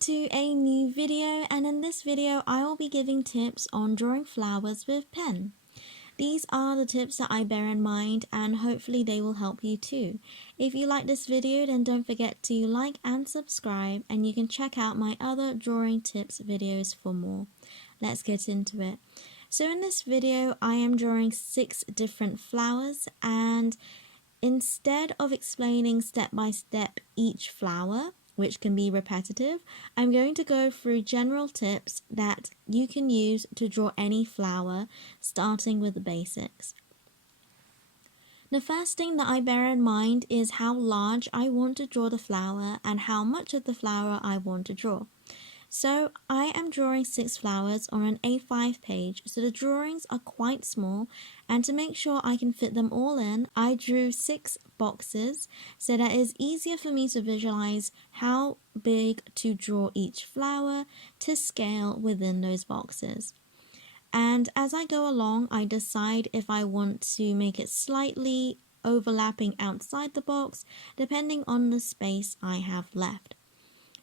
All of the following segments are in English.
to a new video, and in this video I will be giving tips on drawing flowers with pen. These are the tips that I bear in mind and hopefully they will help you too. If you like this video, then don't forget to like and subscribe, and you can check out my other drawing tips videos for more. Let's get into it. So in this video I am drawing 6 different flowers, and instead of explaining step by step each flower, which can be repetitive, I'm going to go through general tips that you can use to draw any flower, starting with the basics. The first thing that I bear in mind is how large I want to draw the flower and how much of the flower I want to draw. So I am drawing 6 flowers on an A5 page, so the drawings are quite small, and to make sure I can fit them all in, I drew 6 boxes so that it is easier for me to visualize how big to draw each flower to scale within those boxes. And as I go along, I decide if I want to make it slightly overlapping outside the box, depending on the space I have left.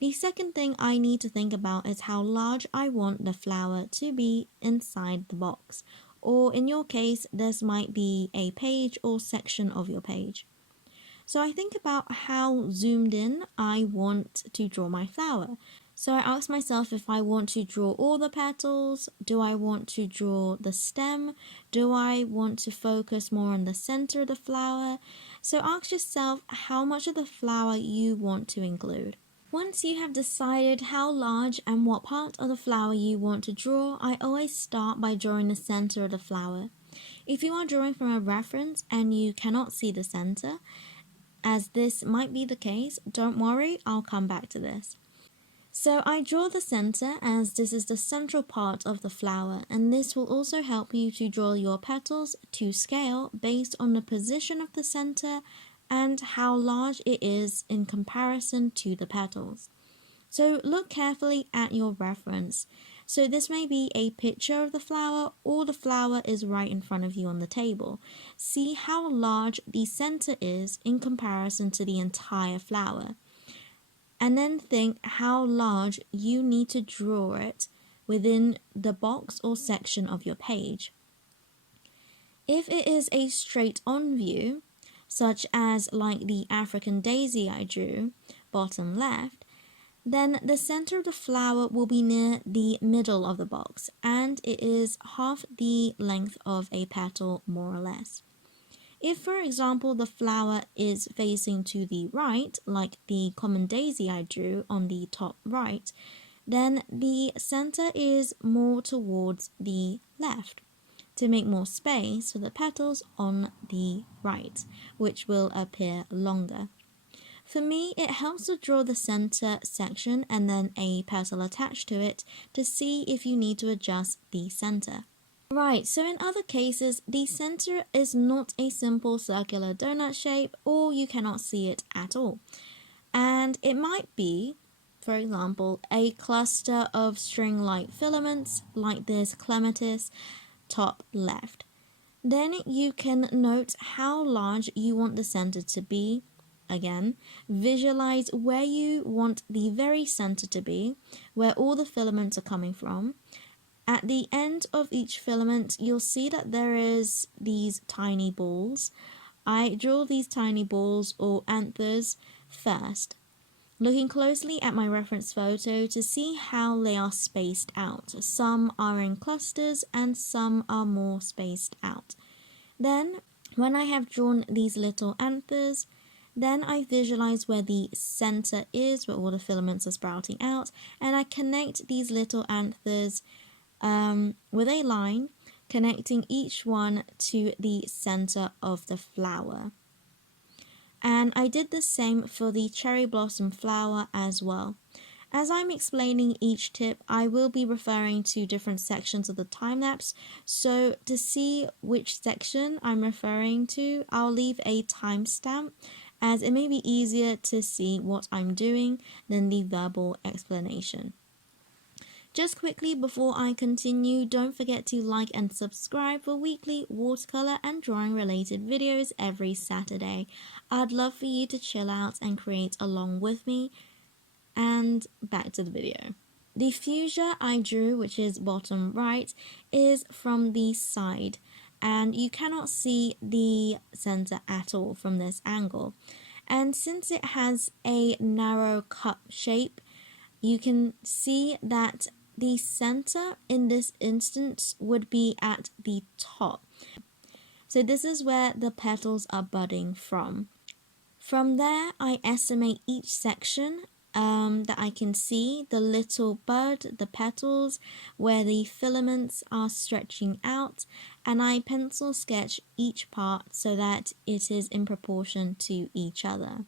The second thing I need to think about is how large I want the flower to be inside the box, or in your case, this might be a page or section of your page. So I think about how zoomed in I want to draw my flower. So I ask myself if I want to draw all the petals, do I want to draw the stem, do I want to focus more on the center of the flower? So ask yourself how much of the flower you want to include. Once you have decided how large and what part of the flower you want to draw, I always start by drawing the center of the flower. If you are drawing from a reference and you cannot see the center, as this might be the case, don't worry, I'll come back to this. So I draw the center as this is the central part of the flower, and this will also help you to draw your petals to scale based on the position of the center and how large it is in comparison to the petals. So look carefully at your reference. So this may be a picture of the flower, or the flower is right in front of you on the table. See how large the center is in comparison to the entire flower. And then think how large you need to draw it within the box or section of your page. If it is a straight on view, such as like the African daisy I drew, bottom left, then the center of the flower will be near the middle of the box, and it is half the length of a petal more or less. If, for example, the flower is facing to the right, like the common daisy I drew on the top right, then the center is more towards the left, to make more space for the petals on the right, which will appear longer. For me, it helps to draw the center section and then a petal attached to it to see if you need to adjust the center. Right, so in other cases, the center is not a simple circular donut shape, or you cannot see it at all. And it might be, for example, a cluster of string-like filaments like this clematis, top left. Then you can note how large you want the center to be. Again, visualize where you want the very center to be, where all the filaments are coming from. At the end of each filament, you'll see that there is these tiny balls. I draw these tiny balls or anthers first, looking closely at my reference photo to see how they are spaced out. Some are in clusters and some are more spaced out. Then, when I have drawn these little anthers, then I visualize where the center is, where all the filaments are sprouting out, and I connect these little anthers with a line, connecting each one to the center of the flower. And I did the same for the cherry blossom flower as well. As I'm explaining each tip, I will be referring to different sections of the time lapse, so to see which section I'm referring to, I'll leave a timestamp, as it may be easier to see what I'm doing than the verbal explanation. Just quickly before I continue, don't forget to like and subscribe for weekly watercolor and drawing related videos every Saturday. I'd love for you to chill out and create along with me. And back to the video. The fuchsia I drew, which is bottom right, is from the side, and you cannot see the center at all from this angle. And since it has a narrow cup shape, you can see that the center in this instance would be at the top. So this is where the petals are budding from. From there, I estimate each section that I can see, the little bud, the petals, where the filaments are stretching out, and I pencil sketch each part so that it is in proportion to each other,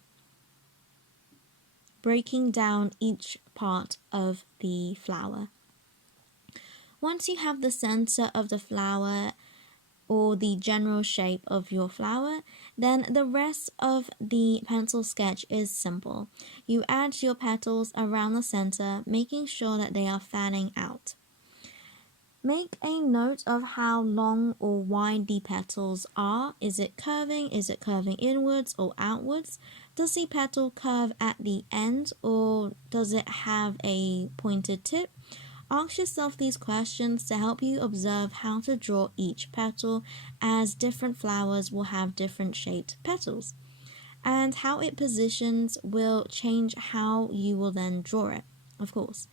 breaking down each part of the flower. Once you have the center of the flower or the general shape of your flower, then the rest of the pencil sketch is simple. You add your petals around the center, making sure that they are fanning out. Make a note of how long or wide the petals are. Is it curving? Is it curving inwards or outwards? Does the petal curve at the end, or does it have a pointed tip? Ask yourself these questions to help you observe how to draw each petal, as different flowers will have different shaped petals. And how it positions will change how you will then draw it, of course.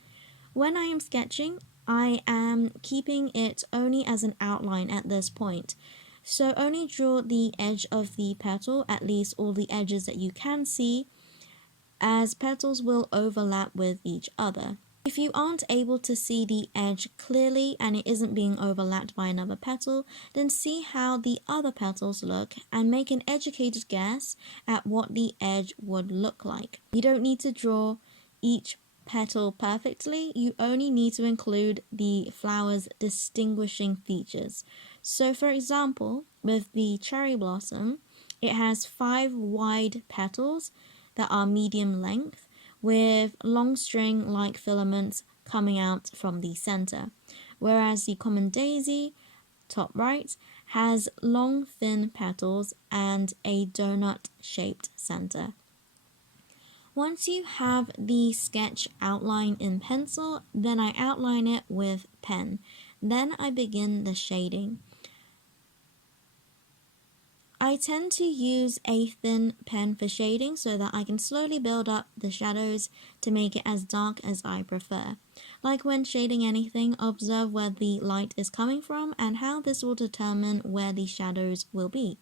When I am sketching, I am keeping it only as an outline at this point. So only draw the edge of the petal, at least all the edges that you can see, as petals will overlap with each other. If you aren't able to see the edge clearly and it isn't being overlapped by another petal, then see how the other petals look and make an educated guess at what the edge would look like. You don't need to draw each petal perfectly, you only need to include the flower's distinguishing features. So for example, with the cherry blossom, it has 5 wide petals that are medium length, with long string-like filaments coming out from the center, whereas the common daisy, top right, has long thin petals and a donut-shaped center. Once you have the sketch outline in pencil, then I outline it with pen. Then I begin the shading. I tend to use a thin pen for shading so that I can slowly build up the shadows to make it as dark as I prefer. Like when shading anything, observe where the light is coming from and how this will determine where the shadows will be.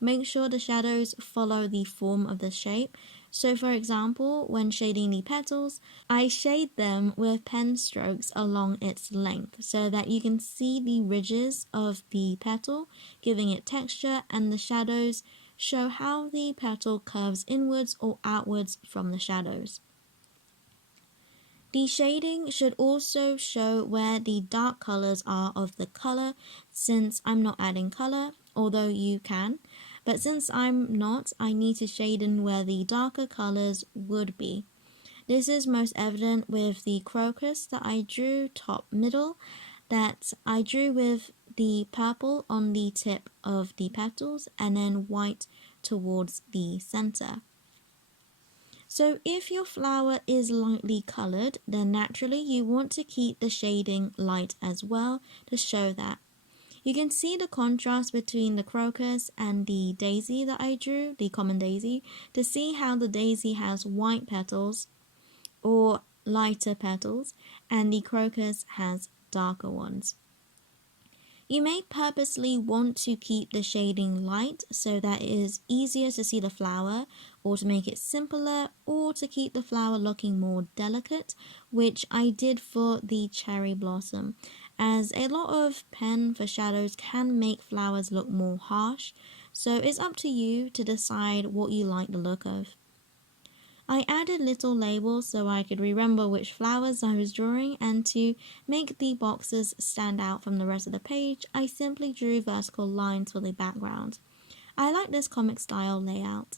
Make sure the shadows follow the form of the shape. So for example, when shading the petals, I shade them with pen strokes along its length so that you can see the ridges of the petal, giving it texture, and the shadows show how the petal curves inwards or outwards from the shadows. The shading should also show where the dark colors are of the color, since I'm not adding color, although you can. But since I'm not, I need to shade in where the darker colors would be. This is most evident with the crocus that I drew top middle, that I drew with the purple on the tip of the petals and then white towards the center. So if your flower is lightly colored, then naturally you want to keep the shading light as well to show that. You can see the contrast between the crocus and the daisy that I drew, the common daisy, to see how the daisy has white petals or lighter petals and the crocus has darker ones. You may purposely want to keep the shading light so that it is easier to see the flower, or to make it simpler, or to keep the flower looking more delicate, which I did for the cherry blossom, as a lot of pen for shadows can make flowers look more harsh, so it's up to you to decide what you like the look of. I added little labels so I could remember which flowers I was drawing, and to make the boxes stand out from the rest of the page, I simply drew vertical lines for the background. I like this comic style layout.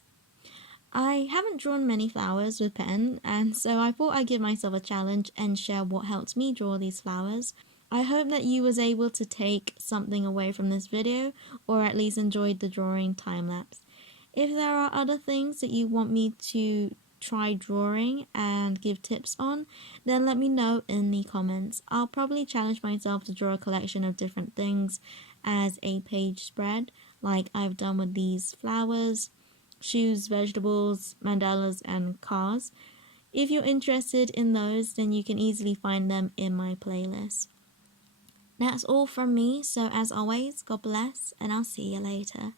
I haven't drawn many flowers with pen, and so I thought I'd give myself a challenge and share what helped me draw these flowers. I hope that you was able to take something away from this video, or at least enjoyed the drawing time lapse. If there are other things that you want me to try drawing and give tips on, then let me know in the comments. I'll probably challenge myself to draw a collection of different things as a page spread, like I've done with these flowers, shoes, vegetables, mandalas, and cars. If you're interested in those, then you can easily find them in my playlist. That's all from me, so as always, God bless, and I'll see you later.